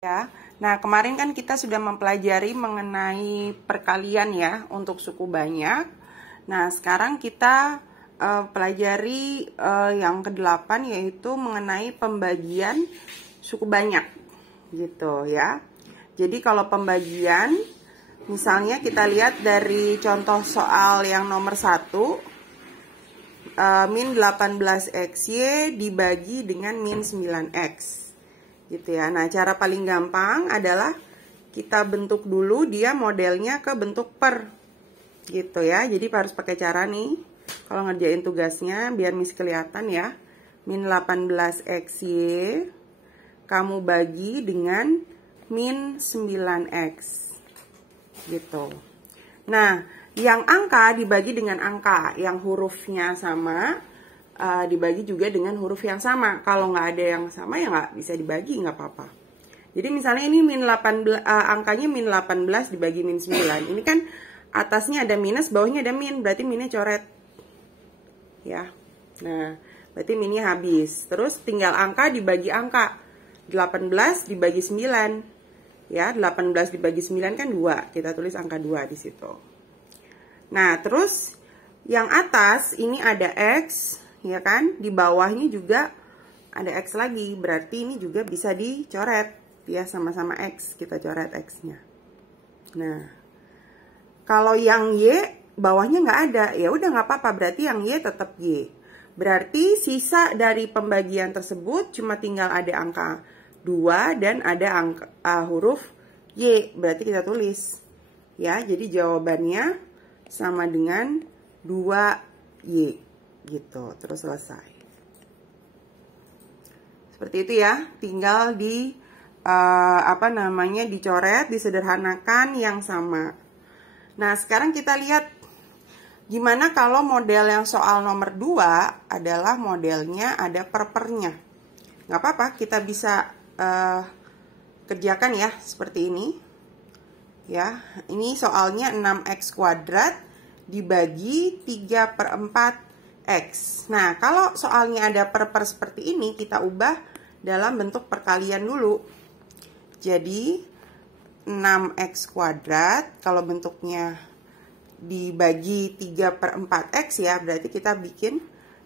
Ya. Nah, kemarin kan kita sudah mempelajari mengenai perkalian ya untuk suku banyak. Nah, sekarang kita pelajari yang ke-8 yaitu mengenai pembagian suku banyak gitu ya. Jadi kalau pembagian misalnya kita lihat dari contoh soal yang nomor 1, min 18xy dibagi dengan min 9x. Gitu ya. Nah, cara paling gampang adalah kita bentuk dulu dia modelnya ke bentuk per. Gitu ya. Jadi harus pakai cara nih. Kalau ngerjain tugasnya biar Miss kelihatan ya. Min 18xy kamu bagi dengan min 9x. Gitu. Nah, yang angka dibagi dengan angka, yang hurufnya sama dibagi juga dengan huruf yang sama. Kalau nggak ada yang sama ya nggak bisa dibagi, nggak apa-apa. Jadi misalnya ini min 18, angkanya min 18 dibagi min 9. Ini kan atasnya ada minus, bawahnya ada min, berarti minnya coret. Ya. Nah, berarti minnya habis. Terus tinggal angka dibagi angka. 18 dibagi 9. Ya, 18 dibagi 9 kan 2. Kita tulis angka 2 di situ. Nah, terus yang atas ini ada X, ya kan? Di bawahnya juga ada X lagi, berarti ini juga bisa dicoret. Ya, sama-sama X, kita coret X-nya. Nah, kalau yang Y, bawahnya nggak ada, ya udah nggak apa-apa, berarti yang Y tetap Y. Berarti sisa dari pembagian tersebut cuma tinggal ada angka 2 dan ada angka, huruf Y, berarti kita tulis. Ya, jadi jawabannya sama dengan 2Y. Gitu, terus selesai. Seperti itu ya, tinggal di dicoret, disederhanakan yang sama. Nah, sekarang kita lihat gimana kalau model yang soal nomor 2 adalah modelnya ada per-pernya. Nggak apa-apa, kita bisa kerjakan ya seperti ini. Ya, ini soalnya 6x kuadrat dibagi 3/4 X. Nah, kalau soalnya ada per seperti ini, kita ubah dalam bentuk perkalian dulu. Jadi, 6x kuadrat, kalau bentuknya dibagi 3/4x ya, berarti kita bikin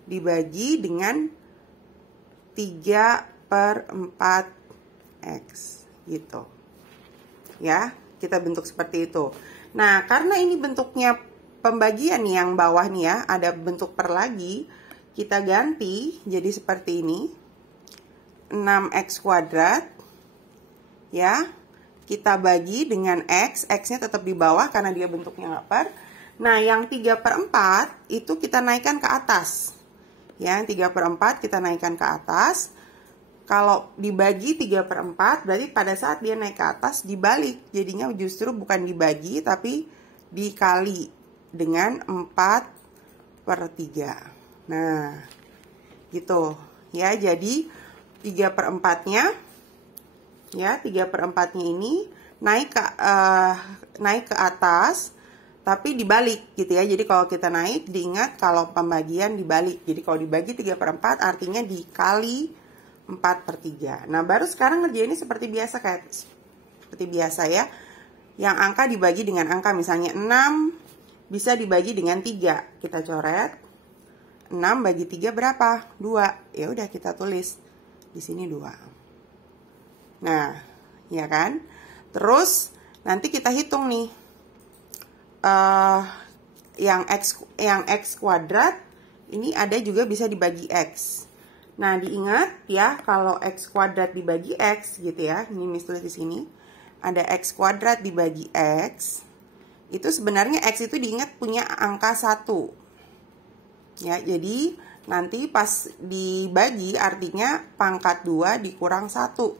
dibagi dengan 3/4x. Gitu. Ya, kita bentuk seperti itu. Nah, karena ini bentuknya pembagian yang bawah nih ya, ada bentuk per lagi, kita ganti jadi seperti ini. 6x kuadrat ya, kita bagi dengan x, x-nya tetap di bawah karena dia bentuknya nggak per. Nah, yang 3/4 itu kita naikkan ke atas. Ya, yang 3/4 kita naikkan ke atas. Kalau dibagi 3/4 berarti pada saat dia naik ke atas dibalik, jadinya justru bukan dibagi tapi dikali dengan 4/3. Nah, gitu ya. Jadi 3/4-nya ya, 3/4-nya ini naik ke atas tapi dibalik gitu ya. Jadi kalau kita naik, diingat kalau pembagian dibalik. Jadi kalau dibagi 3/4 artinya dikali 4/3. Nah, baru sekarang ngerjainnya seperti biasa, seperti biasa ya. Yang angka dibagi dengan angka, misalnya 6 bisa dibagi dengan 3. Kita coret. 6 bagi 3 berapa? 2. Ya udah kita tulis di sini 2. Nah, ya kan? Terus nanti kita hitung nih. Yang x kuadrat ini ada juga bisa dibagi x. Nah, diingat ya, kalau x kuadrat dibagi x gitu ya. Ini Miss tulis di sini. Ada x kuadrat dibagi x. Itu sebenarnya X itu diingat punya angka 1. Ya, jadi nanti pas dibagi artinya pangkat 2 dikurang 1.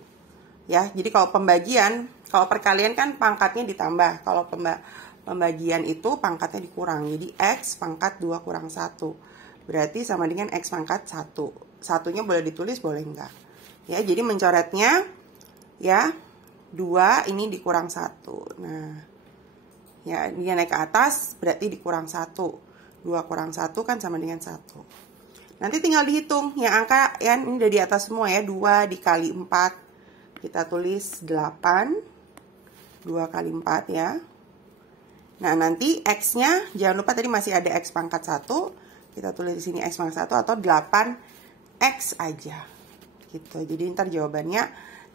Ya, jadi kalau pembagian, kalau perkalian kan pangkatnya ditambah. Kalau pembagian itu pangkatnya dikurang. Jadi X pangkat 2 kurang 1. Berarti sama dengan X pangkat 1. Satunya boleh ditulis, boleh enggak. Ya, jadi mencoretnya ya 2 ini dikurang 1. Nah, ya, dia naik ke atas, berarti dikurang 1. 2 kurang 1 kan sama dengan 1. Nanti tinggal dihitung. Yang angka, ya, ini udah di atas semua ya. 2 dikali 4. kita tulis 8, 2 kali 4 ya. Nah, nanti X-nya, jangan lupa tadi masih ada X pangkat 1. Kita tulis di sini X pangkat 1 atau 8X aja. Gitu, jadi ntar jawabannya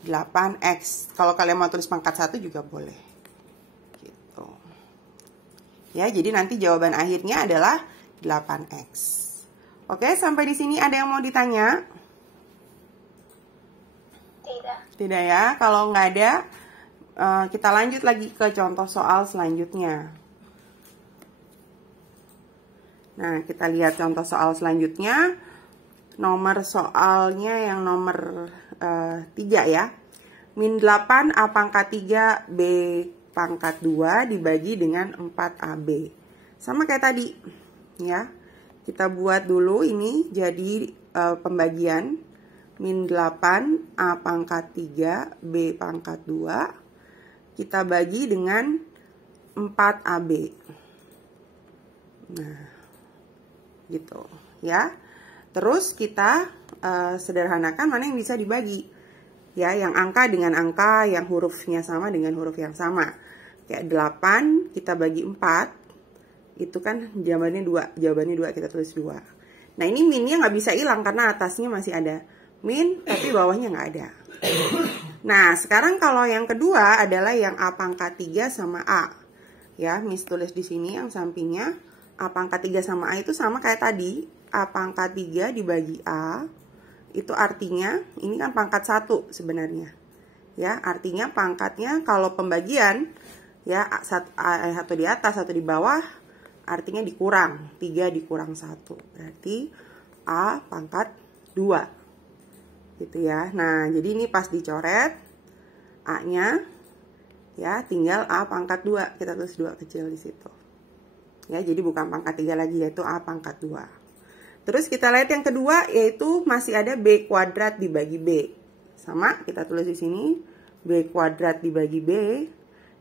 8X. Kalau kalian mau tulis pangkat 1 juga boleh. Gitu. Ya, jadi nanti jawaban akhirnya adalah 8X. Oke, sampai di sini ada yang mau ditanya? Tidak ya, kalau nggak ada, kita lanjut lagi ke contoh soal selanjutnya. Nah, kita lihat contoh soal selanjutnya. Nomor soalnya yang nomor 3 ya. Min 8 A pangkat 3 B pangkat 2 dibagi dengan 4AB. Sama kayak tadi ya. Kita buat dulu ini jadi pembagian. Min 8 A pangkat 3 B pangkat 2 kita bagi dengan 4AB. Nah, gitu ya. Terus kita sederhanakan mana yang bisa dibagi. Ya, yang angka dengan angka, yang hurufnya sama dengan huruf yang sama. Kayak 8 kita bagi 4, itu kan jawabannya 2. Jawabannya 2, kita tulis 2. Nah, ini minnya nggak bisa hilang karena atasnya masih ada min, tapi bawahnya nggak ada. Nah, sekarang kalau yang kedua adalah yang A pangkat 3 sama A. Ya, Miss tulis di sini yang sampingnya. A pangkat 3 sama A itu sama kayak tadi. A pangkat 3 dibagi A. Itu artinya, ini kan pangkat 1 sebenarnya. Ya, artinya pangkatnya kalau pembagian, ya, satu di atas, satu di bawah, artinya dikurang. 3 dikurang 1. Berarti A pangkat 2. Gitu ya. Nah, jadi ini pas dicoret A-nya ya tinggal A pangkat 2. Kita tulis 2 kecil di situ. Ya, jadi bukan pangkat 3 lagi yaitu A pangkat 2. Terus kita lihat yang kedua yaitu masih ada B kuadrat dibagi B. Sama, kita tulis di sini B kuadrat dibagi B.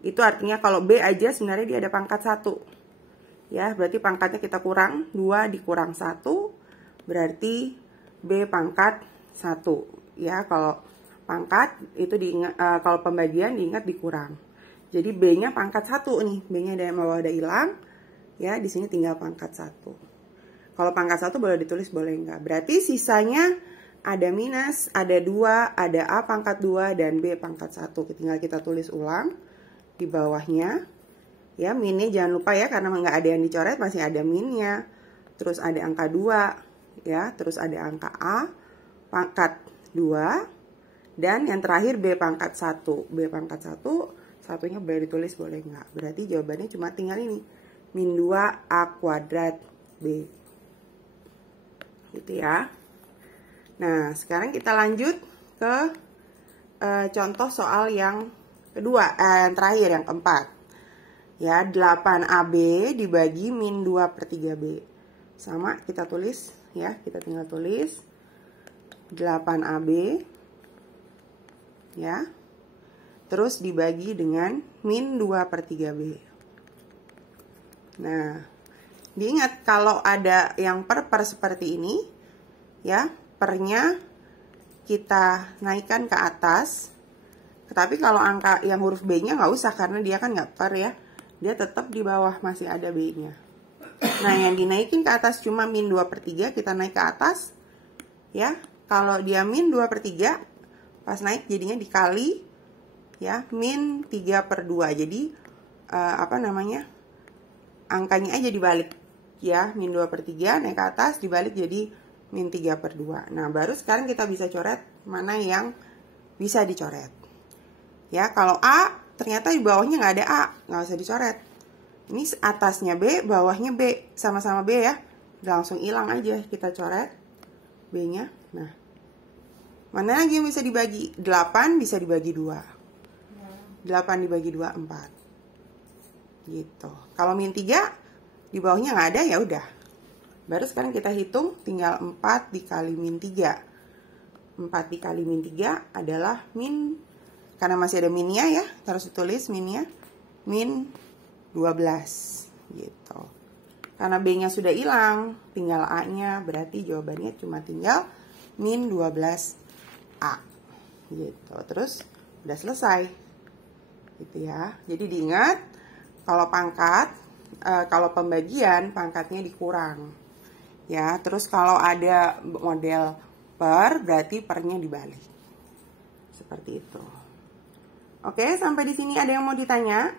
Itu artinya kalau B aja sebenarnya dia ada pangkat 1. Ya, berarti pangkatnya kita kurang 2 dikurang 1 berarti B pangkat 1 ya. Kalau pangkat itu diingat, kalau pembagian diingat dikurang. Jadi B-nya pangkat 1 nih, B-nya dari bawah udah hilang ya, di sini tinggal pangkat 1. Kalau pangkat 1 boleh ditulis boleh enggak. Berarti sisanya ada minus, ada 2, ada A pangkat 2 dan B pangkat 1. Tinggal kita tulis ulang di bawahnya. Ya, minnya jangan lupa ya karena nggak ada yang dicoret, masih ada minnya. Terus ada angka 2 ya, terus ada angka A pangkat 2 dan yang terakhir B pangkat 1. B pangkat 1, satunya boleh ditulis boleh enggak. Berarti jawabannya cuma tinggal ini. Min 2 A kuadrat B. Gitu ya. Nah, sekarang kita lanjut ke contoh soal yang kedua, yang terakhir, yang keempat. Ya, 8AB dibagi min 2/3B. Sama, kita tulis ya, kita tinggal tulis 8AB ya. Terus dibagi dengan min 2/3B. Nah, diingat kalau ada yang per seperti ini ya, pernya kita naikkan ke atas. Tetapi kalau angka yang huruf B-nya nggak usah karena dia kan nggak per ya. Dia tetap di bawah masih ada B-nya. Nah, yang dinaikin ke atas cuma min 2/3, kita naik ke atas ya. Kalau dia min 2/3, pas naik jadinya dikali ya min 3/2. Jadi angkanya aja dibalik ya, min 2/3 naik ke atas dibalik jadi min 3/2. Nah, baru sekarang kita bisa coret mana yang bisa dicoret. Ya, kalau A ternyata di bawahnya nggak ada A, nggak usah dicoret. Ini atasnya B, bawahnya B, sama-sama B ya. Udah langsung hilang aja, kita coret B-nya. Nah, mana lagi yang bisa dibagi? 8 bisa dibagi 2. 8 dibagi 2, 4. Gitu. Kalau min 3 di bawahnya nggak ada ya udah. Baru sekarang kita hitung tinggal 4 dikali min 3. 4 dikali min 3 adalah min, karena masih ada minnya ya, terus ditulis minnya min 12 gitu. Karena B-nya sudah hilang, tinggal A-nya, berarti jawabannya cuma tinggal min 12A gitu. Terus Udah selesai. Gitu ya. Jadi diingat, kalau pangkat, kalau pembagian, pangkatnya dikurang. Ya, terus kalau ada model per, berarti pernya dibalik. Seperti itu. Oke, sampai di sini ada yang mau ditanya?